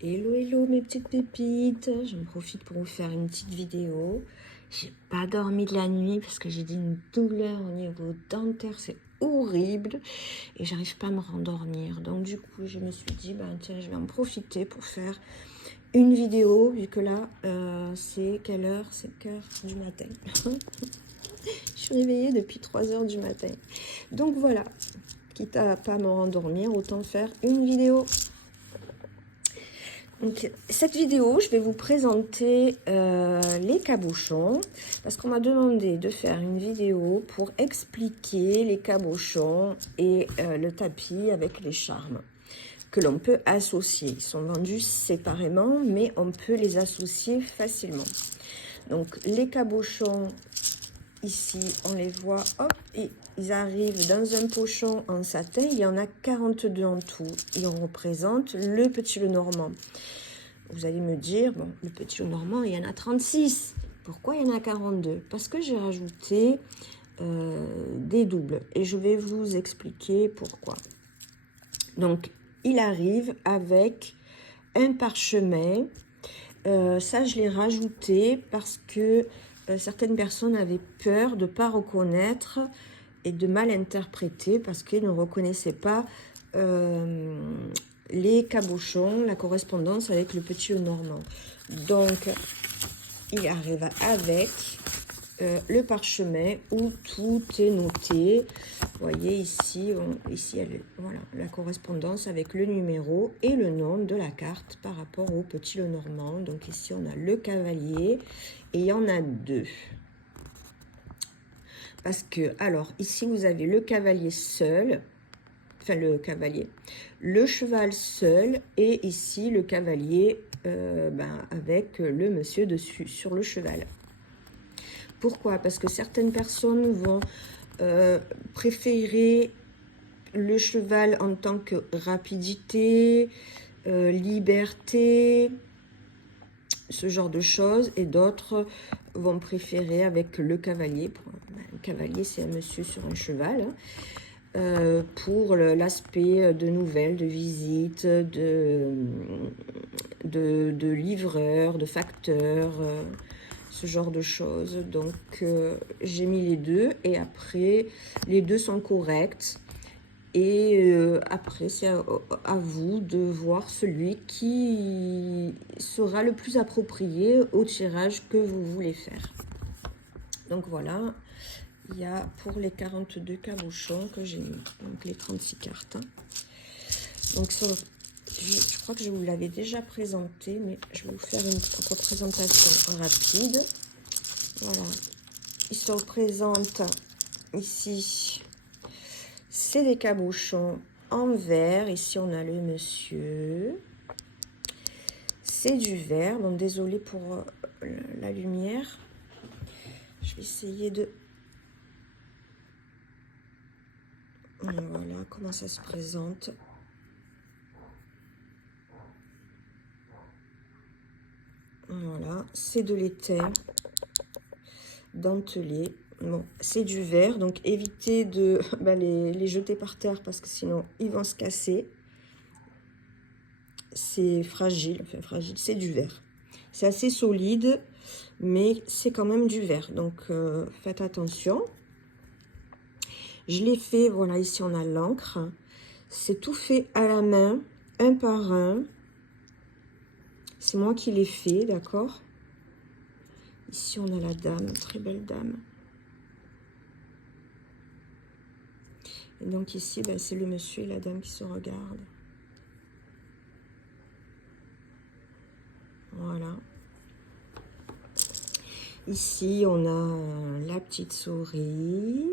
Hello, hello mes petites pépites, j'en profite pour vous faire une petite vidéo. J'ai pas dormi de la nuit parce que j'ai dit une douleur au niveau dentaire, c'est horrible et j'arrive pas à me rendormir. Donc du coup je me suis dit, ben tiens, je vais en profiter pour faire une vidéo vu que là c'est quelle heure? 5 heures du matin. Je suis réveillée depuis 3 heures du matin. Donc voilà, quitte à pas me rendormir, autant faire une vidéo. Donc, cette vidéo, je vais vous présenter les cabochons parce qu'on m'a demandé de faire une vidéo pour expliquer les cabochons et le tapis avec les charmes que l'on peut associer. Ils sont vendus séparément, mais on peut les associer facilement. Donc, les cabochons, ici, on les voit, hop, et ils arrivent dans un pochon en satin. Il y en a 42 en tout et on représente le petit Lenormand. Vous allez me dire, bon, le petit Lenormand, il y en a 36. Pourquoi il y en a 42? Parce que j'ai rajouté des doubles. Et je vais vous expliquer pourquoi. Donc, il arrive avec un parchemin. Ça, je l'ai rajouté parce que certaines personnes avaient peur de ne pas reconnaître et de mal interpréter parce qu'ils ne reconnaissaient pas les cabochons, la correspondance avec le petit Lenormand. Donc, il arrive avec le parchemin où tout est noté. Vous voyez ici, ici voilà, la correspondance avec le numéro et le nom de la carte par rapport au petit Lenormand. Donc ici, on a le cavalier et il y en a deux. Parce que, alors, ici, vous avez le cavalier seul, enfin le cavalier, le cheval seul, et ici, le cavalier avec le monsieur dessus, sur le cheval. Pourquoi? Parce que certaines personnes vont préférer le cheval en tant que rapidité, liberté, ce genre de choses, et d'autres vont préférer avec le cavalier. Un cavalier, c'est un monsieur sur un cheval, hein, pour l'aspect de nouvelles, de visites, de livreurs, de facteurs, ce genre de choses. Donc j'ai mis les deux et après les deux sont corrects. Et après, c'est à vous de voir celui qui sera le plus approprié au tirage que vous voulez faire. Donc voilà, il y a pour les 42 cabochons que j'ai mis, donc les 36 cartes. Hein. Donc je crois que je vous l'avais déjà présenté, mais je vais vous faire une représentation rapide. Voilà, il se représente ici. C'est des cabochons en vert. Ici, on a le monsieur. C'est du vert. Donc, désolé pour la lumière. Je vais essayer de... Voilà comment ça se présente. Voilà. C'est de l'étain dentelé. Bon, c'est du verre. Donc, évitez de les jeter par terre parce que sinon, ils vont se casser. C'est fragile. Enfin, fragile. C'est du verre. C'est assez solide, mais c'est quand même du verre. Donc, faites attention. Je l'ai fait, voilà, ici on a l'encre. C'est tout fait à la main, un par un. C'est moi qui l'ai fait, d'accord? Ici on a la dame, très belle dame. Et donc ici, c'est le monsieur et la dame qui se regardent. Voilà. Ici, on a la petite souris.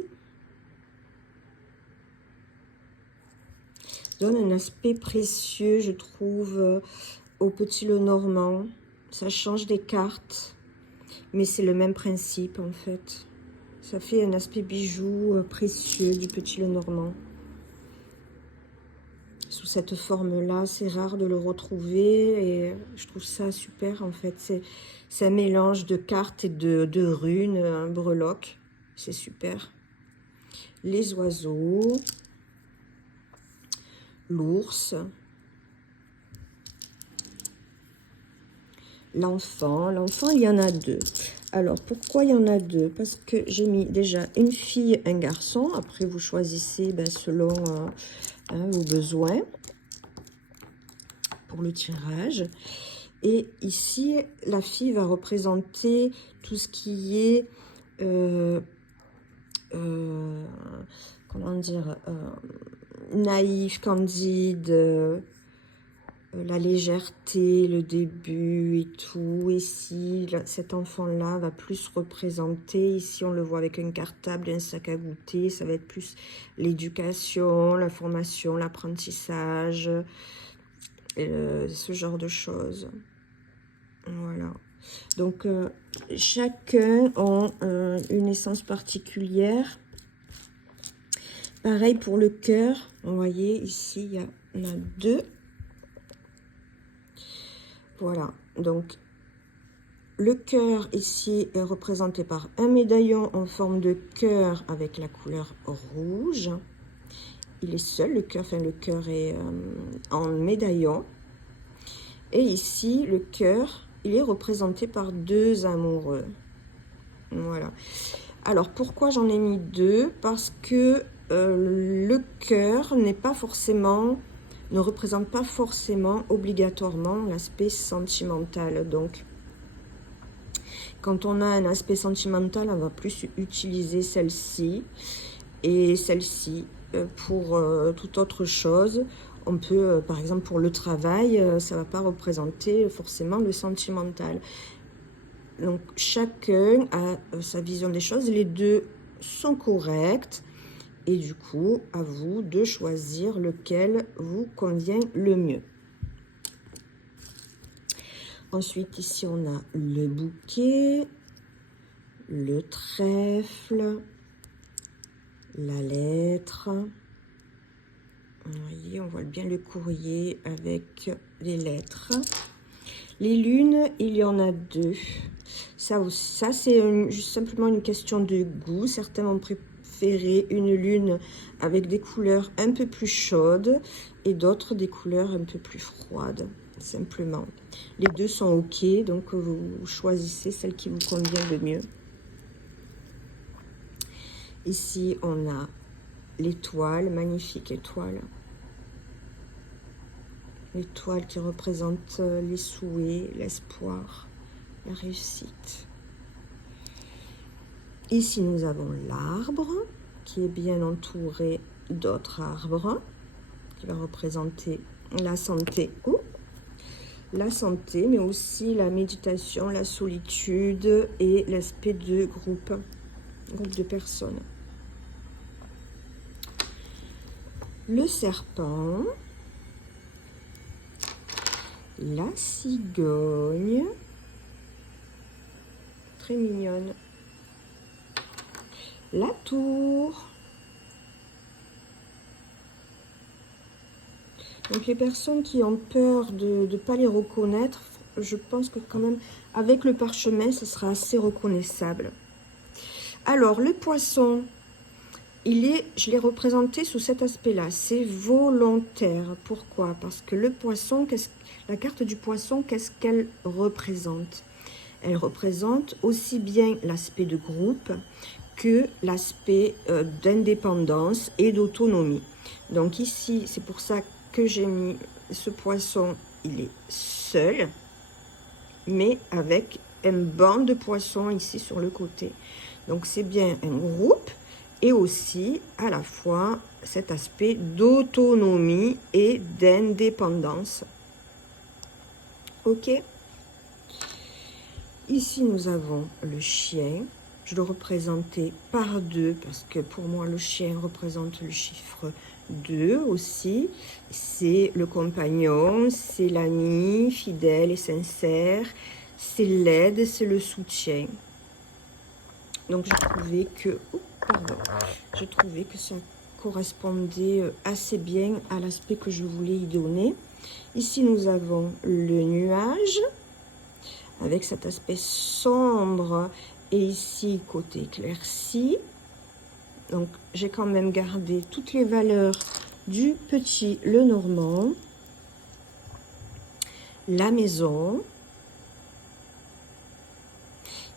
Donne un aspect précieux, je trouve, au petit Lenormand. Ça change des cartes, mais c'est le même principe, en fait. Ça fait un aspect bijou précieux du petit Lenormand. Sous cette forme-là, c'est rare de le retrouver et je trouve ça super, en fait. C'est un mélange de cartes et de runes, un breloque. C'est super. Les oiseaux. L'ours. l'enfant. L'enfant, il y en a deux. Alors, pourquoi il y en a deux? Parce que j'ai mis déjà une fille, un garçon. Après, vous choisissez selon vos besoins pour le tirage. Et ici, la fille va représenter tout ce qui est... comment dire, naïf, candide, la légèreté, le début et tout. Ici, cet enfant-là va plus représenter, ici on le voit avec un cartable et un sac à goûter, ça va être plus l'éducation, la formation, l'apprentissage, ce genre de choses. Voilà. Donc, chacun a une essence particulière. Pareil pour le cœur. Vous voyez, ici, il y en a deux. Voilà. Donc, le cœur, ici, est représenté par un médaillon en forme de cœur avec la couleur rouge. Il est seul, le cœur. Enfin, le cœur est en médaillon. Et ici, le cœur, il est représenté par deux amoureux. Voilà. Alors, pourquoi j'en ai mis deux? Parce que le cœur n'est pas forcément, ne représente pas forcément obligatoirement l'aspect sentimental. Donc, quand on a un aspect sentimental, on va plus utiliser celle-ci. Et celle-ci, pour toute autre chose, on peut, par exemple, pour le travail, ça ne va pas représenter forcément le sentimental. Donc, chacun a sa vision des choses. Les deux sont corrects. Et du coup, à vous de choisir lequel vous convient le mieux. Ensuite, ici, on a le bouquet, le trèfle, la lettre. Vous voyez, on voit bien le courrier avec les lettres. Les lunes, il y en a deux. Ça c'est juste simplement une question de goût. Certains vont préférer une lune avec des couleurs un peu plus chaudes et d'autres des couleurs un peu plus froides, simplement. Les deux sont OK, donc vous choisissez celle qui vous convient le mieux. Ici, on a l'étoile, magnifique étoile. L'étoile qui représente les souhaits, l'espoir, la réussite. Ici, nous avons l'arbre qui est bien entouré d'autres arbres qui va représenter la santé. La santé, mais aussi la méditation, la solitude et l'aspect de groupe de personnes. Le serpent, la cigogne, très mignonne, la tour. Donc les personnes qui ont peur de ne pas les reconnaître, je pense que quand même avec le parchemin, ce sera assez reconnaissable. Alors le poisson, je l'ai représenté sous cet aspect-là, c'est volontaire. Pourquoi? Parce que le poisson, la carte du poisson, qu'est-ce qu'elle représente? Elle représente aussi bien l'aspect de groupe que l'aspect d'indépendance et d'autonomie. Donc ici, c'est pour ça que j'ai mis ce poisson, il est seul, mais avec un banc de poissons ici sur le côté. Donc c'est bien un groupe et aussi à la fois cet aspect d'autonomie et d'indépendance. Ok. Ici nous avons le chien. Je le représentais par 2 parce que pour moi le chien représente le chiffre 2 aussi. C'est le compagnon, c'est l'ami fidèle et sincère, c'est l'aide, c'est le soutien. Donc je trouvais que ça correspondait assez bien à l'aspect que je voulais y donner. Ici nous avons le nuage avec cet aspect sombre. Et ici, côté éclairci, donc j'ai quand même gardé toutes les valeurs du petit Lenormand, la maison,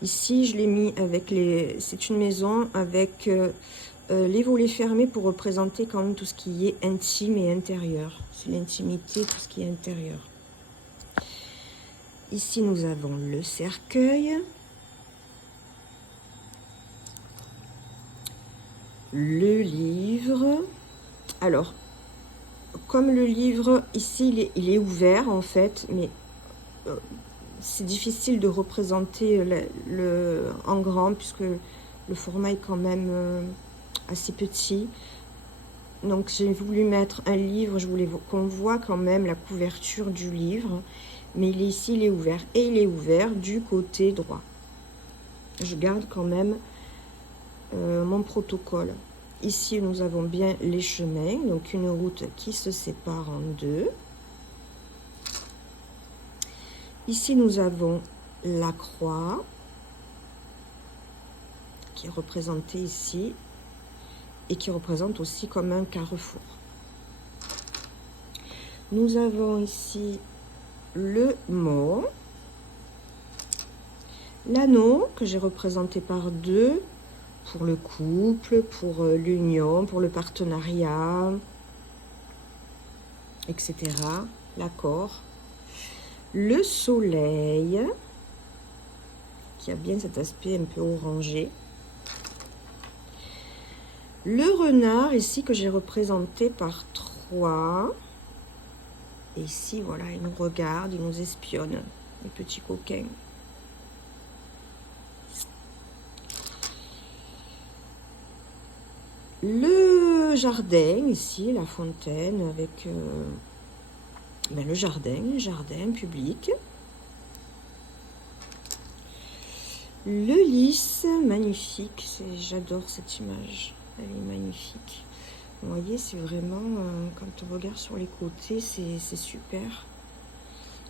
Ici, je l'ai mis avec les... C'est une maison avec les volets fermés pour représenter quand même tout ce qui est intime et intérieur. C'est l'intimité, tout ce qui est intérieur. Ici, nous avons le cercueil. Le livre. Alors, comme le livre, ici, il est ouvert en fait, mais c'est difficile de représenter en grand puisque le format est quand même assez petit. Donc, j'ai voulu mettre un livre, je voulais qu'on voit quand même la couverture du livre. Mais ici, il est ouvert. Et il est ouvert du côté droit. Je garde quand même mon protocole. Ici, nous avons bien les chemins. Donc, une route qui se sépare en deux. Ici, nous avons la croix qui est représentée ici et qui représente aussi comme un carrefour. Nous avons ici le mot, l'anneau que j'ai représenté par deux pour le couple, pour l'union, pour le partenariat, etc. L'accord. Le soleil qui a bien cet aspect un peu orangé. Le renard ici que j'ai représenté par 3. Et ici, voilà, il nous regarde, il nous espionne, les petits coquins. Le jardin, ici, la fontaine avec le jardin public. Le lys, magnifique, j'adore cette image, elle est magnifique. Vous voyez, c'est vraiment, quand on regarde sur les côtés, c'est super.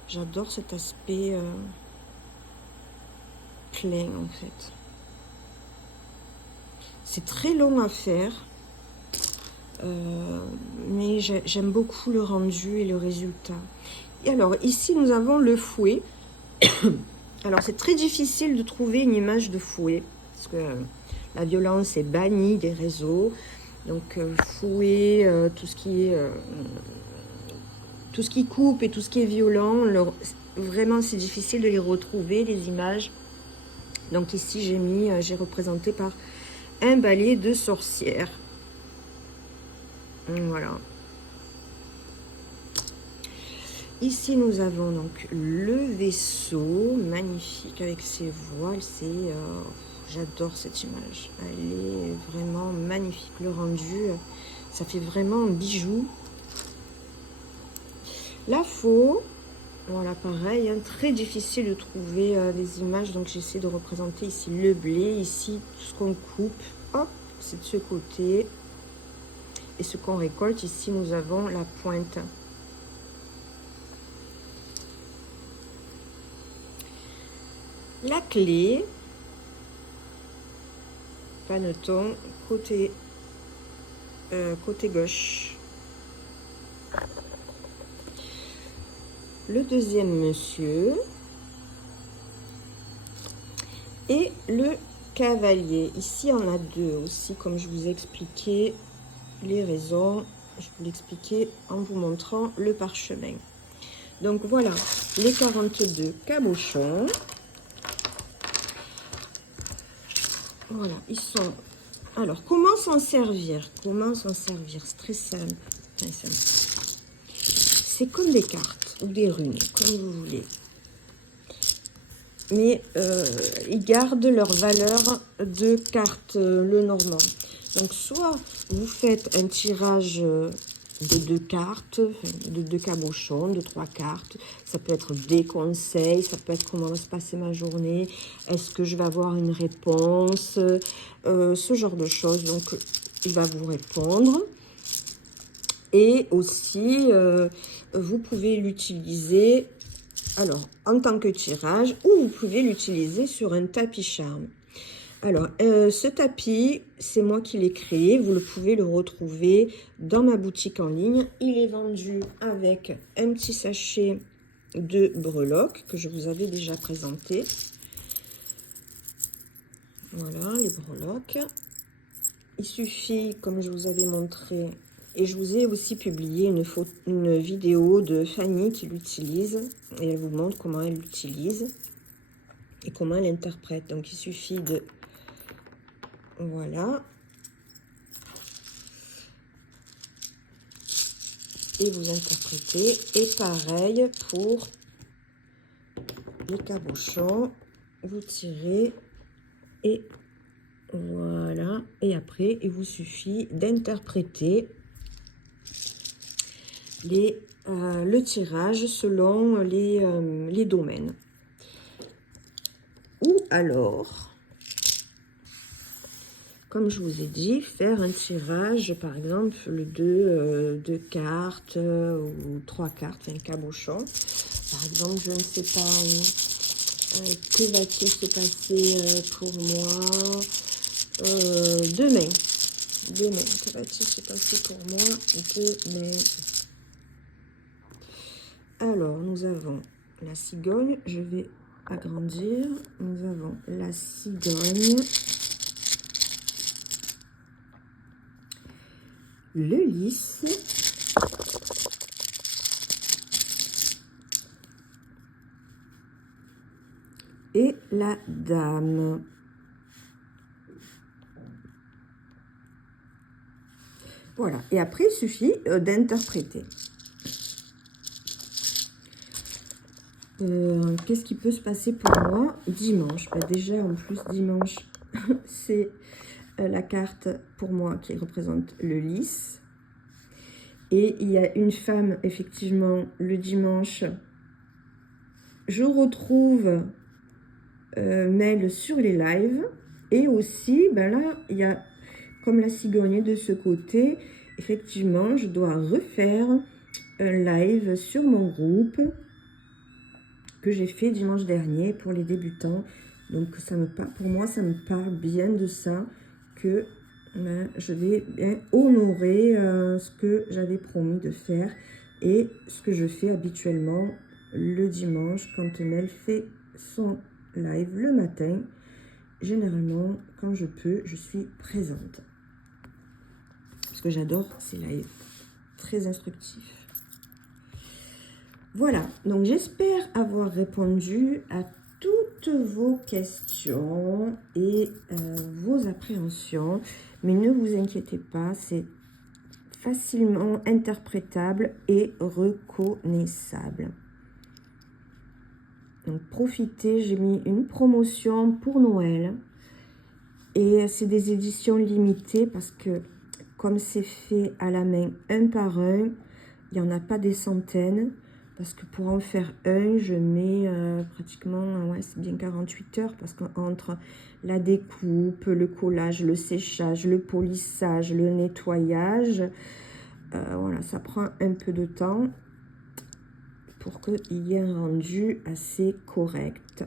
J'adore cet aspect plein, en fait. C'est très long à faire, mais j'aime beaucoup le rendu et le résultat. Et alors, ici, nous avons le fouet. Alors, c'est très difficile de trouver une image de fouet, parce que la violence est bannie des réseaux. Donc, fouet, tout ce qui coupe et tout ce qui est violent, vraiment, c'est difficile de les retrouver, les images. Donc, ici, j'ai représenté par un balai de sorcière. Voilà. Ici, nous avons donc le vaisseau, magnifique avec ses voiles. J'adore cette image. Elle est vraiment magnifique. Le rendu, ça fait vraiment un bijou. La faux, voilà, pareil, hein, très difficile de trouver des images. Donc, j'essaie de représenter ici le blé. Ici, tout ce qu'on coupe, hop, c'est de ce côté. Et ce qu'on récolte, ici, nous avons la pointe. La clé, paneton, côté gauche. Le deuxième monsieur. Et le cavalier. Ici, on a deux aussi, comme je vous ai expliqué les raisons. Je vous l'expliquer en vous montrant le parchemin. Donc, voilà, les 42 cabochons. Voilà, ils sont... Alors, comment s'en servir? C'est très simple. C'est comme des cartes ou des runes, comme vous voulez. Mais ils gardent leur valeur de cartes le normand. Donc, soit vous faites un tirage de 2 cartes, de 2 cabochons, de 3 cartes. Ça peut être des conseils, ça peut être comment va se passer ma journée, est-ce que je vais avoir une réponse, ce genre de choses. Donc, il va vous répondre. Et aussi, vous pouvez l'utiliser alors en tant que tirage ou vous pouvez l'utiliser sur un tapis charme. Alors, ce tapis, c'est moi qui l'ai créé. Vous pouvez le retrouver dans ma boutique en ligne. Il est vendu avec un petit sachet de breloques que je vous avais déjà présenté. Voilà, les breloques. Il suffit, comme je vous avais montré, et je vous ai aussi publié une vidéo de Fanny qui l'utilise, et elle vous montre comment elle l'utilise et comment elle interprète. Donc, il suffit de... Voilà. Et vous interprétez. Et pareil pour les cabochons. Vous tirez et voilà. Et après, il vous suffit d'interpréter le tirage selon les domaines. Ou alors, comme je vous ai dit, faire un tirage, par exemple, de cartes ou 3 cartes, un cabochon. Par exemple, je ne sais pas, que va-t-il se passer pour moi demain. Demain, que va-t-il se passer pour moi demain? Alors, nous avons la cigogne, je vais agrandir. Nous avons la cigogne, le lys, et la dame. Voilà, et après, il suffit d'interpréter. Qu'est-ce qui peut se passer pour moi dimanche? Déjà, en plus, dimanche, c'est la carte pour moi qui représente le lys. Et il y a une femme, effectivement, le dimanche. Je retrouve Mel sur les lives. Et aussi, ben là, il y a, comme la cigogne de ce côté, effectivement, je dois refaire un live sur mon groupe que j'ai fait dimanche dernier pour les débutants. Donc, pour moi, ça me parle bien de ça, que je vais bien honorer ce que j'avais promis de faire et ce que je fais habituellement le dimanche quand Mel fait son live le matin. Généralement, quand je peux, je suis présente. Parce que j'adore ces lives très instructifs. Voilà, donc j'espère avoir répondu à toutes vos questions et vos appréhensions. Mais ne vous inquiétez pas, c'est facilement interprétable et reconnaissable. Donc profitez, j'ai mis une promotion pour Noël. Et c'est des éditions limitées parce que comme c'est fait à la main un par un, il n'y en a pas des centaines. Parce que pour en faire un, je mets pratiquement, ouais, c'est bien 48 heures. Parce qu'entre la découpe, le collage, le séchage, le polissage, le nettoyage, voilà, ça prend un peu de temps pour qu'il y ait un rendu assez correct.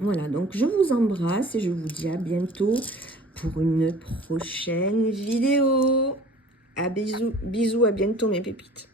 Voilà, donc je vous embrasse et je vous dis à bientôt pour une prochaine vidéo. À bisous, à bientôt mes pépites.